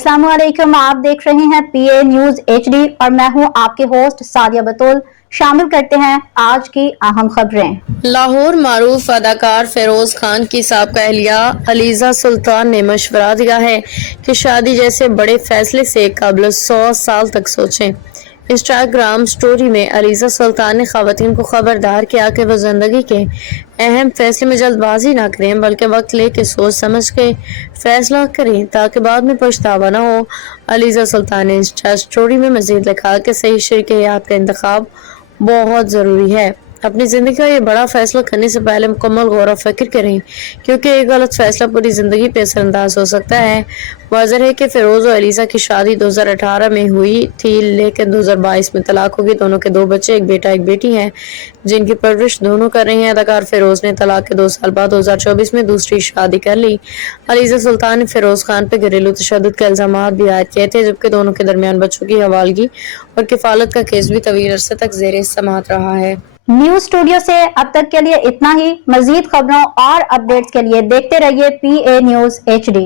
अस्सलाम वालेकुम, आप देख रहे हैं PA न्यूज HD और मैं हूं आपके होस्ट सादिया बतूल। शामिल करते हैं आज की अहम खबरें। लाहौर मारूफ अदाकार फेरोज खान की साबका अहलिया अलीजा सुल्तान ने मशवरा दिया है कि शादी जैसे बड़े फैसले से कबल 100 साल तक सोचें। इंस्टाग्राम स्टोरी में अलीजा सुल्तान ने ख़वातीन को खबरदार किया कि वह ज़िंदगी के अहम फैसले में जल्दबाजी ना करें, बल्कि वक्त लेके सोच समझ के फैसला करें ताकि बाद में पछतावा ना हो। अलीजा सुल्तान ने इंस्टा स्टोरी में मज़ीद लिखा कि सही शरीक हयात का इंतखाब बहुत ज़रूरी है। अपनी ज़िंदगी का ये बड़ा फैसला करने से पहले मुकम्मल गौर व फिक्र करें, क्योंकि एक गलत फैसला पूरी ज़िंदगी पे असरअंदाज हो सकता है। वाज़ेह है कि फ़िरोज़ और अलीज़ा की शादी 2018 में हुई थी, लेकिन 2022 में तलाक हो गई। दोनों के 2 बच्चे, एक बेटा एक बेटी हैं, जिनकी परवरिश दोनों कर रही हैं। अदाकार फ़िरोज़ ने तलाक के 2 साल बाद 2024 में दूसरी शादी कर ली। अलीज़ा सुल्तान ने फ़िरोज़ खान पर घरेलू तशद्दुद के इल्ज़ामात भी आयद किए थे, जबकि दोनों के दरमियान बच्चों की हवालगी और किफ़ालत का केस भी तवील अरसे तक ज़ेरे समाअत रहा है। न्यूज स्टूडियो से अब तक के लिए इतना ही। मजीद खबरों और अपडेट्स के लिए देखते रहिए PA न्यूज HD।